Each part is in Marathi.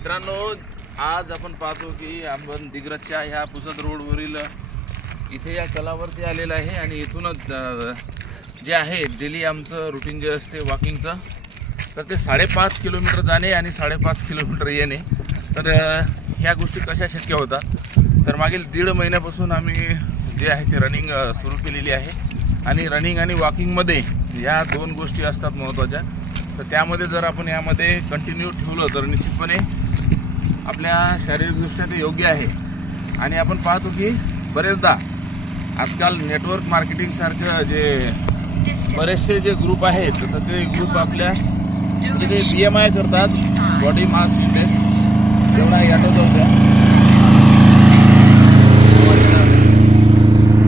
मित्रांनो, आज आपण पाहतो की आपण दिग्रजच्या ह्या पुसद रोडवरील इथे या तलावावरती आलेला आहे आणि इथूनच जे आहे डेली आमचं रुटीन जे असते वॉकिंगचं, तर ते 5.5 किलोमीटर जाणे आणि 5.5 किलोमीटर येणे. तर ह्या गोष्टी कशा शक्य होतात? तर मागील 1.5 महिन्यापासून आम्ही जे आहे ते रनिंग सुरू केलेली आहे आणि रनिंग आणि वॉकिंगमध्ये या दोन गोष्टी असतात महत्त्वाच्या. तर त्यामध्ये जर आपण यामध्ये कंटिन्यू ठेवलं तर निश्चितपणे आपल्या शारीरिकदृष्ट्या ते योग्य आहे. आणि आपण पाहतो की बरेचदा आजकाल नेटवर्क मार्केटिंग सारखं जे बरेचसे जे ग्रुप आहेत, तर ते ग्रुप आपल्या म्हणजे ते BMI करतात, बॉडी मास इंडेक्स एवढा याटो होत्या.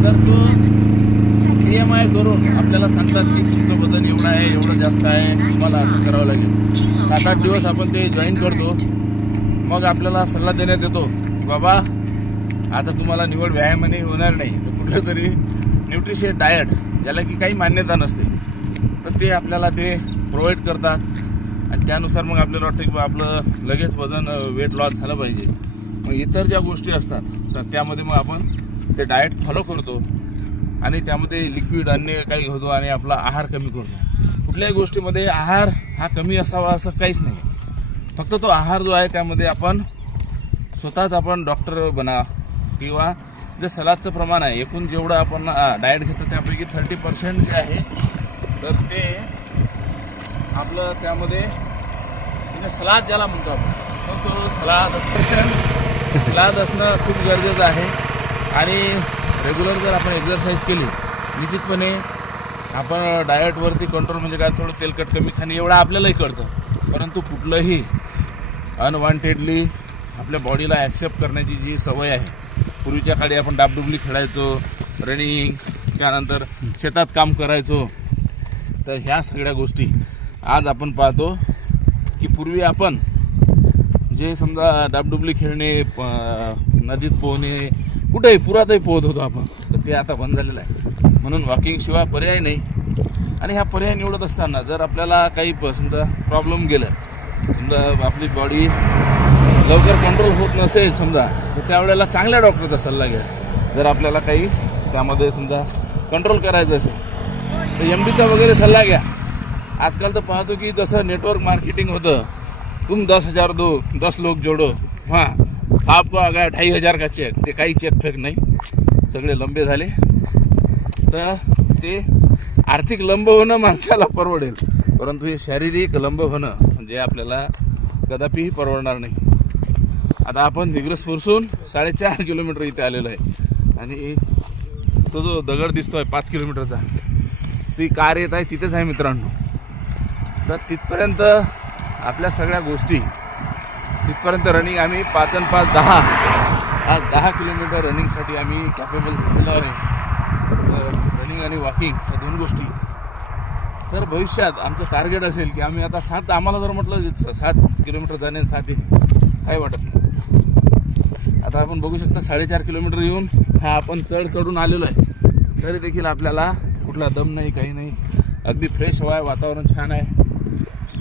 तर तो BMI करून आपल्याला सांगतात की तुमचं वजन एवढं आहे, एवढं जास्त आहे, तुम्हाला असं करावं लागेल. 7-8 दिवस आपण ते जॉईन करतो. मग आपल्याला सल्ला देण्यात येतो की बाबा आता तुम्हाला निवड व्यायामाने होणार नाही, तर कुठलं तरी न्यूट्रिशियस डायट ज्याला की काही मान्यता नसते, तर ते आपल्याला ते प्रोव्हाइड करतात. आणि त्यानुसार मग आपल्याला वाटतं की आपलं लगेच वजन वेट लॉस झालं पाहिजे. मग इतर ज्या गोष्टी असतात तर त्यामध्ये मग आपण ते डायट फॉलो करतो आणि त्यामध्ये लिक्विड अन्य काही होतो आणि आपला आहार कमी करतो. कुठल्याही गोष्टीमध्ये आहार हा कमी असावा असं काहीच नाही. फक्त तो आहार जो आहे त्यामध्ये आपण स्वतःच आपण डॉक्टर बना किंवा जे सलादचं प्रमाण आहे, एकूण जेवढं आपण डाएट घेतो त्यापैकी 30% जे आहे तर ते आपलं त्यामध्ये म्हणजे सलाद ज्याला म्हणतो आपण, तो सलाद असणं खूप गरजेचं आहे. आणि रेग्युलर जर आपण एक्झरसाईज केली, निश्चितपणे आपण डाएटवरती कंट्रोल म्हणजे काय, थोडं तेलकट कमी खाणे एवढं आपल्यालाही कळतं. परंतु कुठलंही अनवॉन्टेडली आपल्या बॉडीला ॲक्सेप्ट करण्याची जी सवय आहे, पूर्वीच्या काळी आपण डाबडुबली खेळायचो, रनिंग, त्यानंतर शेतात काम करायचो, तर ह्या सगळ्या गोष्टी आज आपण पाहतो की पूर्वी आपण जे समजा डाबडुबली खेळणे, नदीत पोहणे, कुठेही पुरातही पोहत होतो आपण, तर ते आता बंद झालेलं आहे. म्हणून वॉकिंग शिवाय पर्याय नाही. आणि ह्या पर्याय निवडत असताना जर आपल्याला काही समजा प्रॉब्लेम गेलं, समजा आपली बॉडी लवकर कंट्रोल होत नसेल समजा, तर त्यावेळेला चांगल्या डॉक्टरचा सल्ला घ्या. जर आपल्याला काही त्यामध्ये समजा कंट्रोल करायचं असेल तर MDचा वगैरे सल्ला घ्या. आजकाल तर पाहतो की जसं नेटवर्क मार्केटिंग होतं, तुम 10,000 दो, 10 लोक जोडो, हां आपको आ गया 2,500 का चेक. ते काही चेक फेक नाही, सगळे लंबे झाले. तर ते आर्थिक लंब होणं माणसाला परवडेल, परंतु हे शारीरिक लंब होणं जे आपल्याला कदापिही परवडणार नाही. आता आपण दिग्रजपासून 4.5 किलोमीटर इथे आलेलो आहे आणि तो जो दगड दिसतोय 5 किलोमीटरचा, ती कार येत आहे तिथेच आहे मित्रांनो. तर तिथपर्यंत आपल्या सगळ्या गोष्टी, तिथपर्यंत रनिंग आम्ही 5 आणि 5 10 आज 10 किलोमीटर रनिंगसाठी आम्ही कॅपेबल झालेलो आहे. रनिंग आणि वॉकिंग या दोन गोष्टी. तर भविष्यात आमचं टार्गेट असेल की आम्ही आता 7, आम्हाला जर म्हटलं 7 किलोमीटर जाणे 7 काही वाटत नाही. आता आपण बघू शकता 4.5 किलोमीटर येऊन हा आपण चढून आलेलो आहे, तरी देखील आपल्याला कुठला दम नाही, काही नाही. अगदी फ्रेश हवा आहे, वातावरण छान आहे,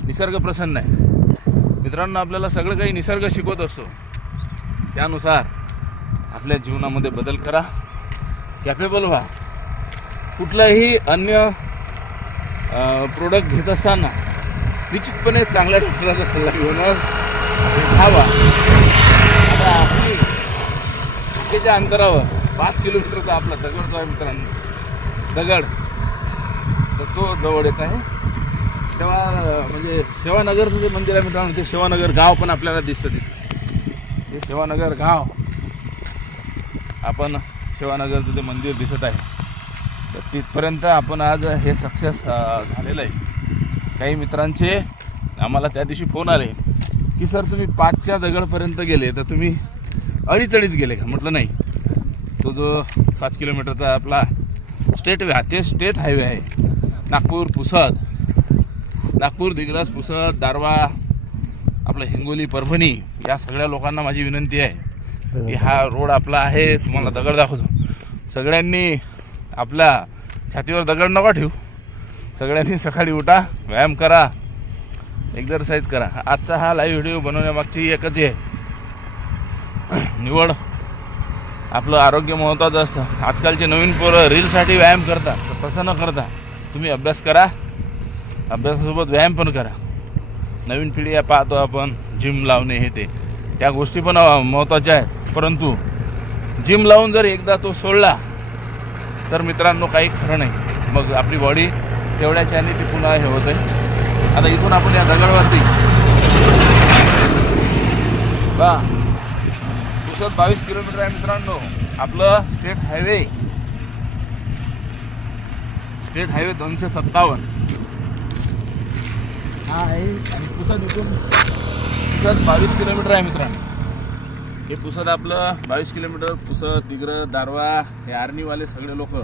निसर्ग प्रसन्न आहे. मित्रांनो, आपल्याला सगळं काही निसर्ग शिकवत असतो, त्यानुसार आपल्या जीवनामध्ये बदल करा, कॅपेबल व्हा. कुठलाही अन्य प्रोडक्ट घेत असताना निश्चितपणे चांगल्या डॉक्टरांचा सल्ला घेऊनच खावा. आता आपली इतकेच्या अंतरावर 5 किलोमीटरचा आपला दगड जो आहे मित्रांनो, दगड तर तो जवळ येत आहे. तेव्हा म्हणजे सेवानगरचं जे मंदिर आहे मित्रांनो, ते सेवानगर गाव पण आपल्याला दिसतं तिथे. हे सेवानगर गाव, आपण सेवानगरचं ते मंदिर दिसत आहे. तर तिथपर्यंत आपण आज हे सक्सेस झालेलं आहे. काही मित्रांचे आम्हाला त्या दिवशी फोन आले की सर तुम्ही 5च्या दगडपर्यंत गेले, तर तुम्ही अडीच गेले का? म्हटलं नाही, तो जो 5 किलोमीटरचा आपला स्टेट हायवे आहे, नागपूर दिग्रज पुसद दारवा, आपलं हिंगोली परभणी, या सगळ्या लोकांना माझी विनंती आहे की हा रोड आपला आहे. तुम्हाला दगड दाखवतो. सगळ्यांनी आपल्या छातीवर दगड नका ठेवू. सगळ्यांनी सकाळी उठा, व्यायाम करा, एक्झरसाईज करा. आजचा हा लाईव्ह व्हिडिओ बनवण्यामागची एकच आहे, निवड आपलं आरोग्य महत्त्वाचं असतं. आजकालचे नवीन पोरं रीलसाठी व्यायाम करतात, तर तसं न करता तुम्ही अभ्यास करा, अभ्यासासोबत व्यायाम पण करा. नवीन पिढी पाहतो आपण जिम लावणे हे ते, त्या गोष्टी पण महत्त्वाच्या आहेत. परंतु जिम लावून जर एकदा तो सोडला तर मित्रांनो काही खरं नाही, मग आपली बॉडी तेवढ्याच्याने ती पुन्हा हे होत आहे. आता इथून आपण या दगडवरती बा 22 किलोमीटर आहे मित्रांनो आपलं स्टेट हायवे 257 हा आहे. आणि पुसद इथून 22 किलोमीटर आहे मित्रांनो. हे पुसद आपलं 22 किलोमीटर. पुसद, दिग्रस, दारवा हे आर्मीवाले सगळे लोक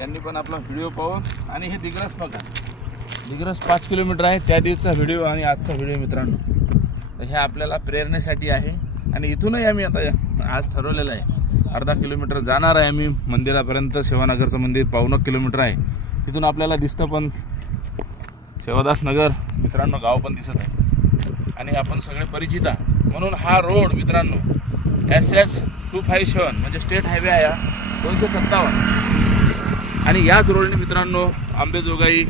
यांनी पण आपला व्हिडिओ पाहून, आणि हे दिग्रस बघा, दिग्रस 5 किलोमीटर आहे. त्या दिवसचा व्हिडिओ आणि आजचा व्हिडिओ मित्रांनो, तर हे आपल्याला प्रेरणेसाठी आहे. आणि इथूनही आम्ही आता आज ठरवलेलं आहे अर्धा किलोमीटर जाणार आहे आम्ही मंदिरापर्यंत. सेवानगरचं मंदिर 1.25 किलोमीटर आहे. तिथून आपल्याला दिसतं पण सेवादास नगर मित्रांनो गाव पण दिसत आहे, आणि आपण सगळे परिचित आहात. म्हणून हा रोड मित्रांनो SS 257 म्हणजे स्टेट हायवे आहे 257. आणि याच रोडने मित्रांनो अंबेजोगाई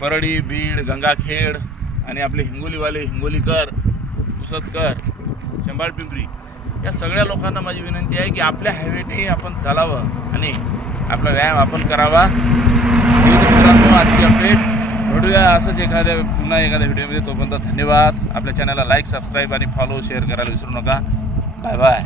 परळी, बीड, गंगाखेड आणि आपले हिंगोलीवाले हिंगोलीकर, पुसदकर, चंबाळपिंपरी या सगळ्या लोकांना माझी विनंती आहे की आपल्या हायवेने आपण चालावं आणि आपला व्यायाम आपण करावा. मित्रांनो आजची अपडेट भेटूया असंच पुन्हा एखाद्या व्हिडिओमध्ये. तोपर्यंत धन्यवाद. आपल्या चॅनलला लाईक, सबस्क्राईब आणि फॉलो, शेअर करायला विसरू नका. Bye bye.